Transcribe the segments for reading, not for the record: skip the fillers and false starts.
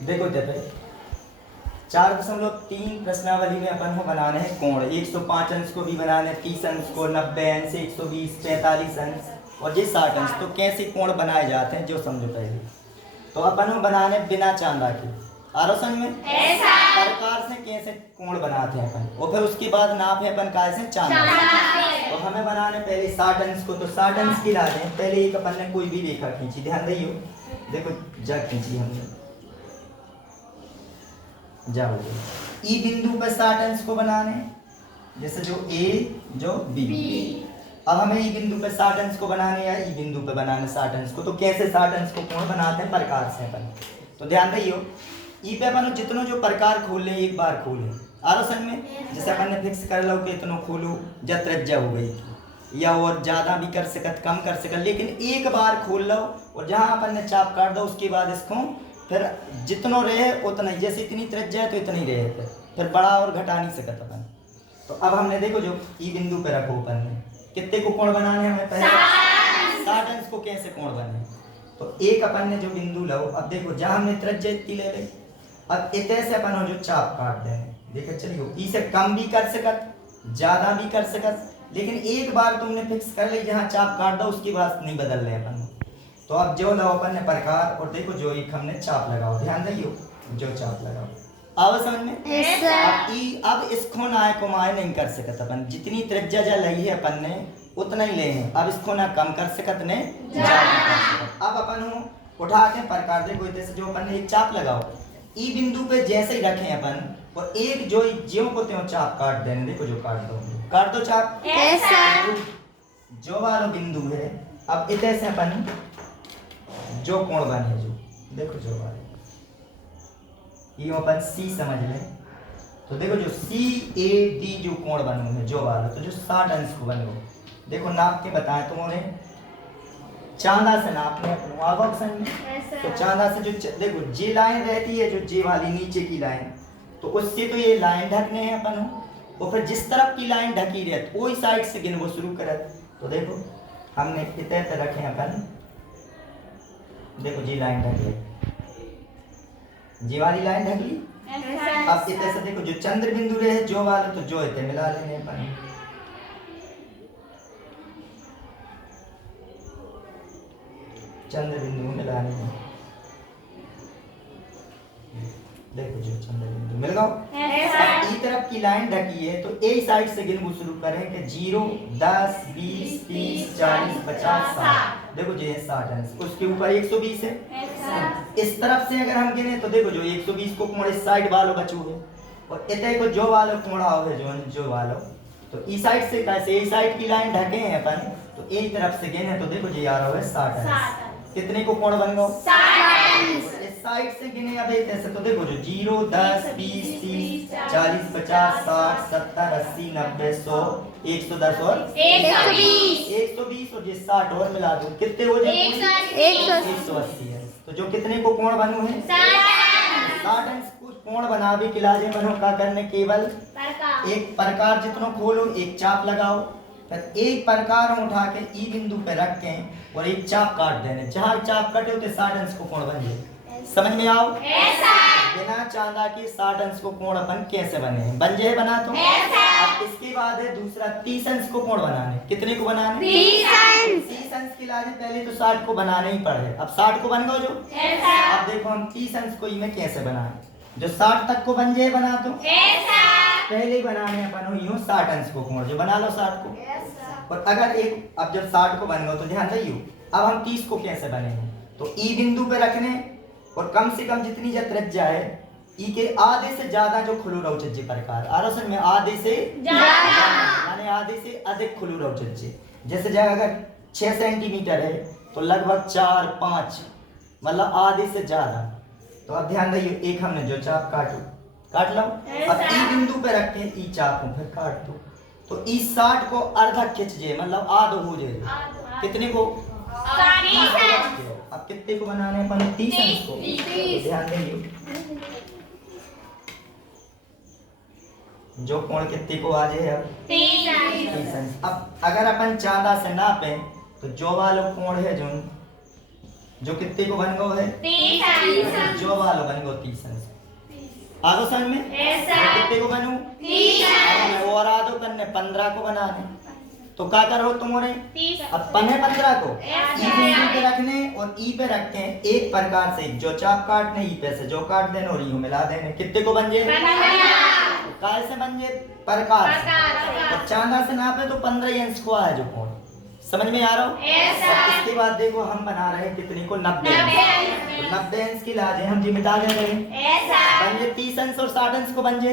देखो तेरे 4.3 प्रश्नावली में अपन को बनाने हैं कोण। 105 अंश को भी बनाने, 30 अंश को, 90 अंश, 120, 45 अंश और ये 60 अंश। तो कैसे कोण बनाए जाते हैं जो समझो पहले। तो अपन को बनाने बिना चांदा के, आरो समझ में प्रकार से कैसे कोण बनाते हैं अपन, और फिर उसके बाद नाप है अपन काय से चांदा। तो हमें बनाने पहले 60 अंश को, तो 60 अंश की ला दें। पहले एक अपन ने कोई भी रेखा खींची, ध्यान दियो, देखो जग खींची हमने, जाओ ई बिंदु पर 60 अंश को बनाने, जैसे जो ए जो बी। अब हमें ई बिंदु पर 60 अंश को बनाने या ई बिंदु पर बनाने 60 अंश को, तो कैसे 60 अंश को कोण बनाते हैं प्रकार से अपन। तो ध्यान दियो, ई पे अपन जितनो जो प्रकार खोल ले एक बार खोले, आरो संग में जैसे अपन ने फिक्स कर लो कि इतनो खोलो जब त्रिज्या हो गई, या और ज्यादा भी कर सकत कम कर सकत, लेकिन एक बार खोल लो और जहां अपन ने चाप काट दो उसके बाद इसको फिर जितनो रहे उतना ही, जैसे इतनी त्रिज्या है तो इतनी रहे, फिर बड़ा और घटा नहीं सकत अपन। तो अब हमने देखो जो ई बिंदु पे रखो अपन ने कितने को कोण बनाने हमें पहले 60 अंश को कैसे कोण बने। तो एक अपन ने जो बिंदु लो, अब देखो जहां हमने त्रिज्या इतनी ले ली, अब इतने से अपन जो चाप काट दें, देखो चलिए इसे कम भी कर सकत ज्यादा भी कर सकत, लेकिन एक बार तुमने फिक्स कर ली जहां चाप काट दो उसके बाद नहीं बदल रहे अपन। तो अब जो लो अपन ने प्रकार, और देखो जो एक हमने चाप लगाओ, ध्यान दियो जो चाप लगाओ, अब समझ में अब इसको नाय को माय नहीं कर सकत अपन, जितनी त्रिज्या जा लगी है अपन ने उतना ही ले हैं। अब इसको ना कम कर सकत ने ज्यादा कर सकत। अब अपन हो उठाते प्रकार, देखो जैसे जो अपन ने एक चाप लगाओ ई बिंदु पे जैसे ही रखे अपन, और एक जो ज्यों को त्यों चाप काट देने, देखो जो काट दो चाप जो वाला बिंदु है। अब इतने से अपन जो कोण बने, जो देखो जो वाले ये अपन सी समझ लें, तो देखो जो सी ए डी जो कोण बनो है जो वाला, तो जो 60 अंश को बनो, देखो नाप के बताएं तुम्हारे चांदा से नापने ऑप्शन में। तो चांदा से जो देखो जे लाइन रहती है जो जे वाली नीचे की लाइन, तो उससे तो ये लाइन ढकने हैं अपन, और फिर जिस तरफ की लाइन ढकी रहती वही साइड से गिनवो शुरू करत। तो देखो हमने इतने पे रखे अपन, देखो जी लाइन ढक ली, जी वाली लाइन ढक ली। अब इतने से देखो जो चंद्र बिंदु रहे जो वाले, तो जो इतने मिला लेने अपन, चंद्र बिंदु में मिला लेने, देखो जो चंद्र बिंदु मिल गया। ई तरफ की लाइन ढकी है तो ए साइड से गिनवो शुरू करें कि 0 10 20 30 40 50 60, देखो जो है 60 अंश, उसके ऊपर 120 है। इस तरफ से अगर हम गिने तो देखो जो 120 को कोण इस साइड वालों बचू है, और इतने को जो वालों कोण आओ है जो वालों, तो इस साइड से कैसे इस साइड की लाइन ढके हैं अपन, तो एक तरफ से गिने तो देखो जो यार है 60 अंश। कितने को कोण बन गया 60 अंश। इस साइड से गिने अब ऐसे, तो देखो जो 0 10 20 30 40 50 60 70 80 90 100 110 और 120 और 60 और मिला दो कितने हो जाए 180 है। तो जो कितने को कोण बनू है 60 अंश को कोण बनावे के लाजे बनो का करने, केवल एक प्रकार जितनो खोलो एक चाप लगाओ, फिर एक प्रकार उठा के ई बिंदु पे रख के और एक चाप काट देने, जहां चाप कटे होते 60 अंश को कोण बन जाए। समझ में आओ बिना चांदा के 60 अंश को कोण अपन कैसे बने बन जाए बना। तो अब इसके बाद है दूसरा 30 अंश को कोण बनाने, कितने को बनाने 30 अंश के लाजे पहले तो 60 को बनाने ही पड़े। अब 60 को बन गए जो, अब देखो हम 30 अंश को इनमें कैसे बनाए, जो 60 तक को बन जाए बना। तो पहले ही बनाने अपन यूं 60 अंश को कोण जो बना लो 60 को, और अगर एक अब जब 60 को बन गए तो ध्यान दियो अब हम 30 को कैसे बनेंगे, तो ई बिंदु पे रखने और कम से कम जितनी जो त्रिज्या है ई के आधे से ज्यादा जो खुलू रहो चज्जे प्रकार, आरोसन में आधे से ज्यादा माने आधे से अधिक खुलू रहो चज्जे। जैसे जगह अगर 6 सेंटीमीटर है तो लगभग 4 5 मतलब आधे से ज्यादा। तो अब ध्यान दियो एक हमने जो चाप काट लो, अब ई बिंदु पे रख के ई चाप को फिर काट दो, तो ई 60 को अर्धा खिंच जाए मतलब आध हो जाए, कितने को अब कितने को बनाने अपन 30 अंश को। तो ध्यान देंगे जो कोण कितने को आ जाए अब 30 अंश। अब अगर अपन चांदा से नापे तो जो वाला कोण है जो जो कितने को बन गो है 30 अंश। जो वालो बन गो 30 अंश। आगो समझ में कितने को बनू 30 अंश। अब और आदो करने 15 को बनाने तो क्या करो तुम्हारे 30 अब पन्ने 15 को ऐसा। ई बिंदु पे रखने और ई पे रखते हैं एक प्रकार से जो चाप काटने ई पे से जो काट देने और यू मिला देने कितने को बन जे काय से बन जे प्रकार से तो चांदा से नापे तो 15 अंश को है जो कोण समझ में आ रहा हो ऐसा। अब इसके बाद देखो हम बना रहे हैं कितने को 90 अंश तो 90 अंश की लाजे हम जी मिटा दे रहे हैं बन जे 30 अंश और 60 अंश को बन जे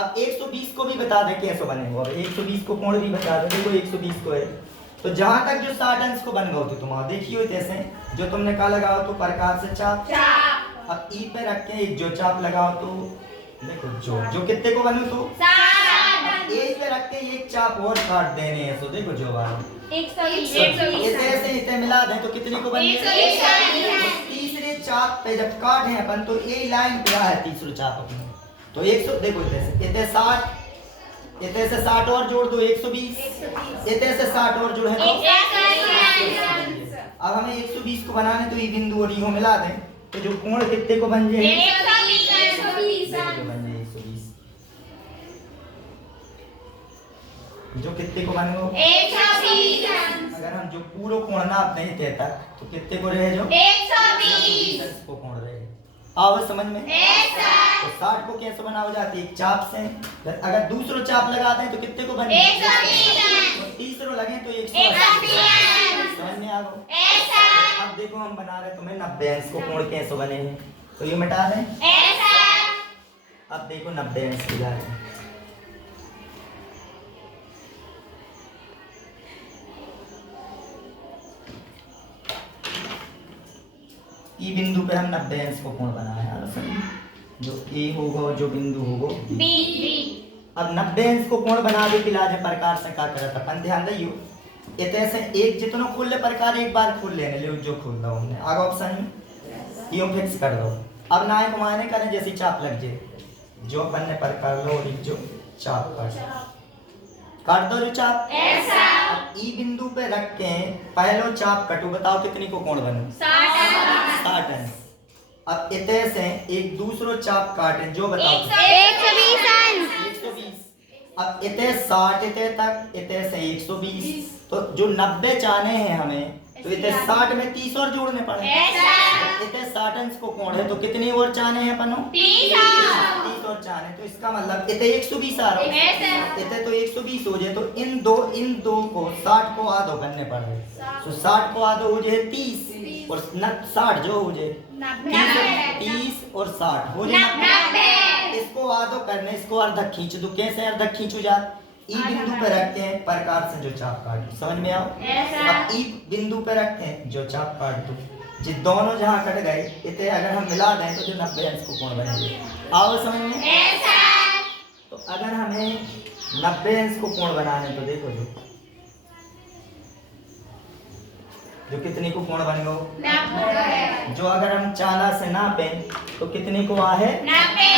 अब 120 को भी बता दे कैसे बने हो अब 120 को कोण भी बता दे देखो 120 को है तो जहां तक जो 60 अंश को बन गए थे तुम्हारा देखियो जैसे जो तुमने कहा लगाओ तो प्रकार से चाप अब ई पे रख के एक जो चाप लगाओ तो देखो जो कितने को बनू तो ए पे रख के एक चाप और काट देने हैं तो देखो जो वाला इसे ऐसे इसे मिला दें तो कितने को बन गए तीसरे चाप पे जब काटे अपन तो ये लाइन पे है तीसरा चाप अपने तो 100 देखो इतने 60 इतने से 60 और जोड़ दो 120 इतने से 60 और जोड़े तो अब हमें 120 को बनाने तो ये बिंदु और ये मिला दें तो जो कोण कितने को बन जाए जो बन जाए 120 जो कितने को बन गो अगर हम जो पूरा कोण नाप नहीं देता तो कितने को रहे जो 120 को कोण रहे आओ समझ में तो 60 को कैसे बनाओ जाती है एक चाप से अगर दूसरो चाप लगाते हैं तो कितने को बने तो तीसरो लगे तो 180 समझ में आ गो अब देखो हम बना रहे तुम्हें 90 अंश को कोण कैसे बने हैं तो ये मिटा दें अब देखो 90 अंश की जा रहे ई बिंदु पे हम 90 अंश को कोण बनाए यार जो ए होगा और जो बिंदु होगा बी अब 90 अंश को कोण बना दे इलाज प्रकार से क्या करता अपन ध्यान दियो इतने से एक जितना खोल ले प्रकार एक बार खोल लेने ले जो खोल दो हमने आगे ऑप्शन यो फिक्स कर दो अब ना को मायने करें जैसी चाप लग जाए जो अपन ने प्रकार लो और एक जो चाप काट दो जो चाप ऐसा अब ई बिंदु पे रख के पहलो चाप कटो बताओ कितनी को कोण बनू 60 अंश अब इतने से एक दूसरो चाप काटे जो बताओ 120 अब इतने 60 इतने तक इतने से 120 तो जो 90 चाहने हैं हमें तो इतने 60 में 30 और जोड़ने पड़े इतने 60 अंश को कोण है तो कितने और चाहने हैं अपनो 30 और चाहने तो इसका मतलब इतने 120 आ रहा है इतने तो 120 हो जाए तो इन दो को 60 को आधो करने पड़े तो 60 को आधो हो जाए 30 और 60 जो हो जाए 30 और 60 हो जाए इसको आधो करने इसको अर्धक खींच दो कैसे अर्धक खींचू जात ई बिंदु पे रखते हैं प्रकार से जो चाप काट समझ में आओ अब ई बिंदु पे रखते हैं जो चाप काट दो जिस दोनों जहां कट गए इतने अगर हम मिला दें तो जो 90 अंश को कोण बनेंगे आओ समझ में तो अगर हमें 90 अंश को कोण बनाने तो देखो जो कितने को कोण बन गो जो अगर हम चांदा से नापे तो कितने को आ है 90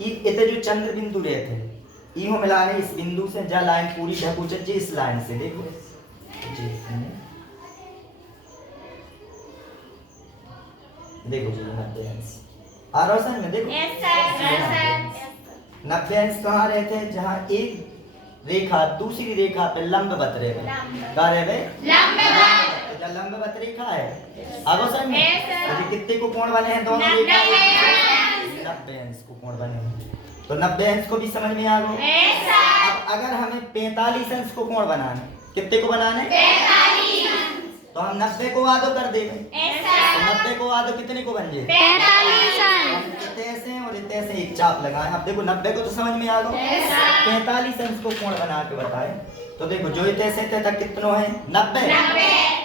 इतने जो चंद्र बिंदु रहते इहो मिलाने इस बिंदु से जा लाइन पूरी ढकू जी इस लाइन से देखो जी देखो जी 90 अंश आ रहा है में देखो 90 अंश कहाँ रहते हैं जहाँ एक रेखा दूसरी रेखा पे लंबवत रहे क्या रहे लंबवत रेखा है आगो सर में तो कितने को कोण बने हैं दोनों रेखा 90 अंश को कोण बने तो 90 अंश को भी समझ में आ गया अब अगर हमें 45 अंश को कोण बनाना कितने को बनाने 45 तो हम 90 को आधो कर देंगे तो 90 को आधो कितने को बन जाए 45 इतने से और इतने से एक चाप लगाए अब देखो 90 को तो समझ में आ गया 45 अंश को कोण बना के बताए तो देखो जो इतने से इतने तक कितनो है 90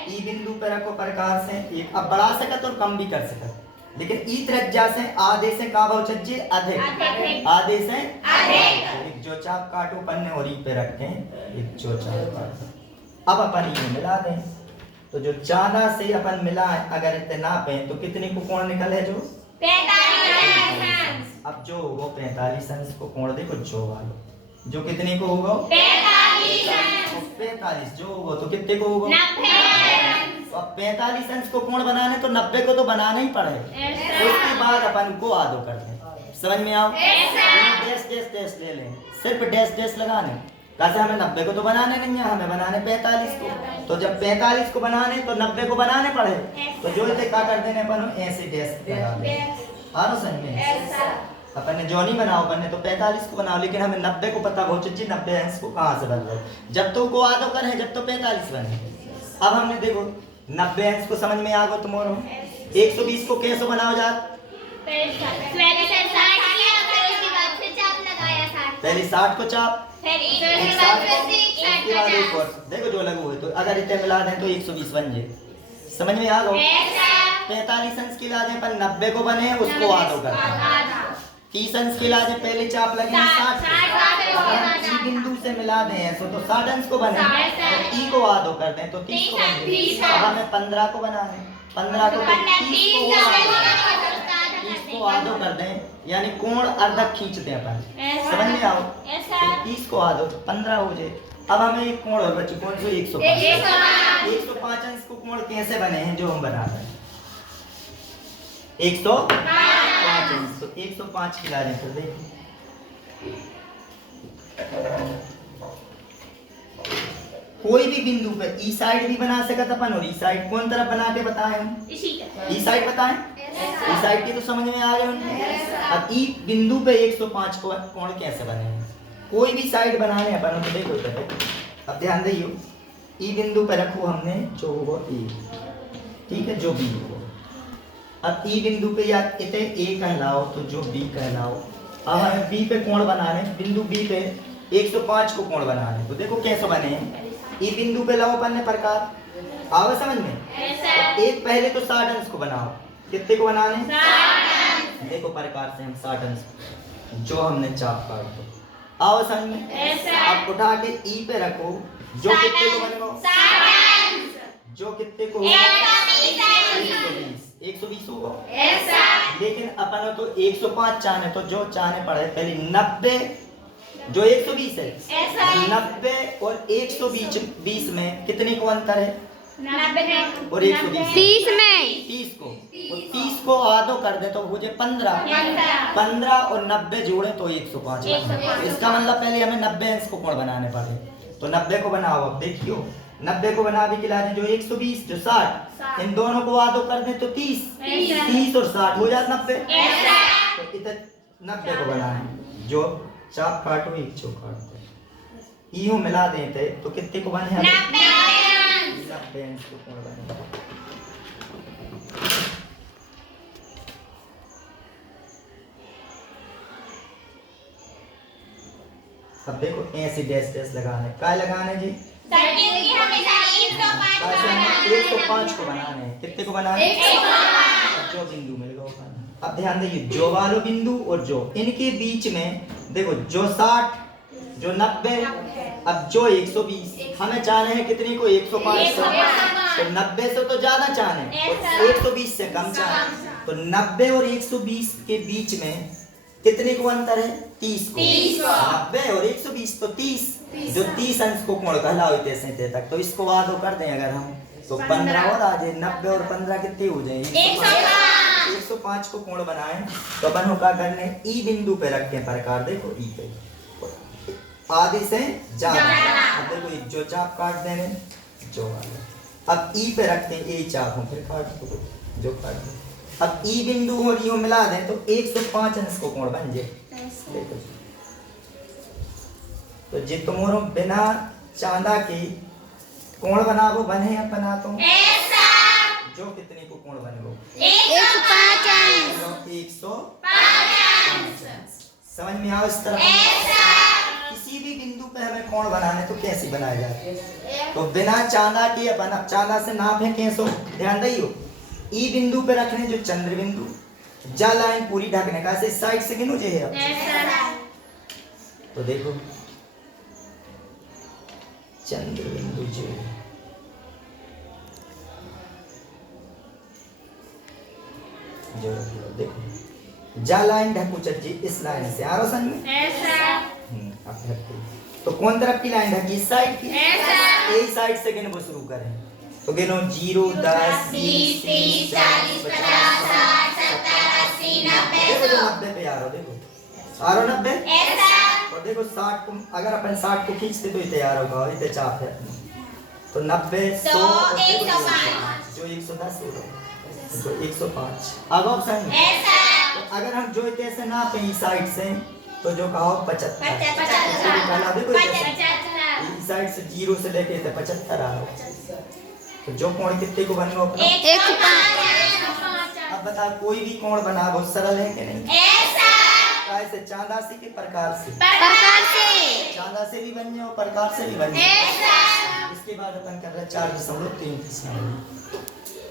ई बिंदु पे रखो प्रकार से एक अब बढ़ा सकत और कम भी कर सकत लेकिन ई त्रिज्या से आधे से का भाव चज्जे अधिक आधे से अधिक जो चाप काटो पन्ने और ई पे रखते हैं एक जो चाप काटो अब अपन ये मिला दें तो जो चांदा से अपन मिला अगर इतने नापे तो कितने को कोण निकल है जो 45 अब जो होगा 45 अंश को कोण देखो जो वालो जो कितने को होगा 45 45 जो होगा तो कितने को होगा? 90 तो अब 45 अंश को कोण बनाने तो 90 को तो बनाना ही पड़ेगा। उसके बाद अपन को आधो कर दें। समझ में आओ? डैश डैश डैश ले लें, सिर्फ डैश डैश लगाने। कैसे हमें 90 को तो बनाने नहीं है, हमें बनाने 45 को। तो जब 45 को बनाने तो 90 को बनाने पड़े। तो जो इसे क्या कर देने अपन ऐसे डैश लगा दें। आ रहा समझ में? अपन ने जो नहीं बनाओ, अपन ने तो 45 को बनाओ, लेकिन हमें 90 को पता हो चीज 90 अंश को कहाँ से बन रहा है। जब तो को आधो कर है, जब तो 45 बने। अब हमने देखो 90 अंश को समझ में आ गो तुम्हारो। 120 को कैसे बनाओ जात? पहले 60 को चाप, उसके बाद एक और देखो जो लगू है। तो अगर इतने मिला दें तो 120 बन जाए। समझ में आ गो? 45 अंश की लाजे पर 90 को बने उसको आधो कर। 30 अंश की लाजे पहले चाप लगे 60 ई बिंदु से मिला दें तो 60 अंश को बने। तो ई को आधो कर दें तो 30 को बने। अब हमें 15 को बनाने, 15 को तो 30 को आधो कर दें, यानी कोण अर्धक खींचते हैं अपन। समझ में आओ? तो 30 को आधो तो 15 हो जाए। अब हमें एक कोण और बची, कौन सा? 105। 105 अंश को कोण कैसे बने हैं जो हम बनाते हैं? 105 अंश। तो 105 की लाजे कर देखिए। कोई भी बिंदु पे ई साइड भी बना सकता अपन, और ई साइड कौन तरफ बना के बताए हम? ई साइड बताएं। ई साइड की तो समझ में आ गए उनको। अब ई बिंदु पे 105 को कोण कैसे बनेंगे? कोई भी साइड बनाने अपन तो देखो तो अब ध्यान दियो। ई बिंदु पे रखो हमने जो होगा ई, ठीक है, जो बी हो। अब ई बिंदु पे या इते ए कहलाओ तो जो बी कहलाओ। अब हमें बी पे कोण बनाने, बिंदु बी पे 105 को कोण बनाने। तो देखो कैसे बने हैं। ई बिंदु पे लाओ अपन ने प्रकार, आओ समझ में? तो एक पहले तो 60 अंश को बनाओ। कितने को बनाने? 60। देखो प्रकार से हम 60 अंश जो हमने चाप काट दो। आओ समझ में? अब उठा के ई पे रखो, जो कितने को बनेगा? जो कितने को? 120 होगा। लेकिन अपन तो 105 चाहने, तो जो चाहने पड़े पहले 90 जो 120 है, 90 और 120 में कितने को अंतर है? 90 और 120 30 में 30 को, और 30 को आधो कर दे तो हो जाए 15। 15 और 90 जोड़े तो 105। इसका मतलब पहले हमें 90 अंश को कोण बनाने पड़े। तो 90 को बनाओ। अब देखियो 90 को बना भी खिला जो 120 जो 60, इन दोनों को आधो कर दे तो 30 30 और 60 हो जाए 90। तो इधर 90 को बनाए, जो चाप काटो एक चो काट दे, ई हो मिला देते तो कितने को बने? 90 अंश को कोण बने। अब देखो ऐसे डैश डैश लगाने, क्या लगाने जी? 105 को बनाने। कितने को बनाने? 105। जो बिंदु मिल गया। अब ध्यान देखिए, जो वालो बिंदु और जो इनके बीच में देखो, जो 60 जो 90 अब जो 120 हमें चाहने हैं कितने को? 105 को। तो 90 से तो ज्यादा चाहने और 120 से कम चाहने। तो 90 और 120 के बीच में कितने को अंतर है? 30 को। 90 और 120 तो 30, जो 30 अंश को कोण कहलाओ इतने तक। तो इसको आधो कर दें अगर हम तो 15 और आ जाए। 90 और 15 कितने हो जाएंगे? 105 को कोण बनाए। तो अपन क्या करने? ई बिंदु पे रखें प्रकार, देखो ई पे आधे से ज्यादा। अब देखो जो चाप काट देने जो वाला, अब ई पे रखते हैं ए चाप फिर काट दो जो काट दो। अब ई बिंदु और यू मिला दें तो 105 अंश को कोण बन जाए। देखो तो जे तुम्हारो बिना चांदा के कोण बनाबो बने बना तो जो कितने को कोण बनेगो? 105 अंश। 105 अंश। समझ में आओ? इस तरह किसी भी बिंदु पे हमें कोण बनाने तो कैसे बनाया जाए? तो बिना चांदा के अपन अब चांदा से नापें कैसे? ध्यान दियो, ई बिंदु पे रखने जो चंद्र बिंदु, जा लाइन पूरी ढकने का से साइड से गिनो जे है। तो देखो चंद्र बिंदु जो देखो जा लाइन ढकू चर्ची इस लाइन से आ रोशन में। अब ढकू तो कौन तरफ की लाइन ढकी? इस साइड की। ए साइड से गिनबो शुरू करें तो गिनो 0 10 20 30 40 50 60 70 80 90 देखो जो 90 पे आ रहा हो, देखो आ रहा 90 और देखो 60 को अगर अपन 60 को खींचते तो ये तैयार होगा और ये चाप है तो 90 100 और 105 जो 110 हो रहा तो 105 अब ऑप्शन तो अगर हम जो ऐसे ना पे इस साइड से तो जो कहो 75 देखो इस साइड से 0 से लेके 75 आ रहा तो जो कोण कितने को बनेगा अपना 105। अब बता कोई भी कोण बना बहुत सरल है कि नहीं? कैसे? चांदासी के प्रकार से चांदा से भी बन जाए और प्रकार से भी बन जाए। इसके बाद अपन कर रहे हैं 4.33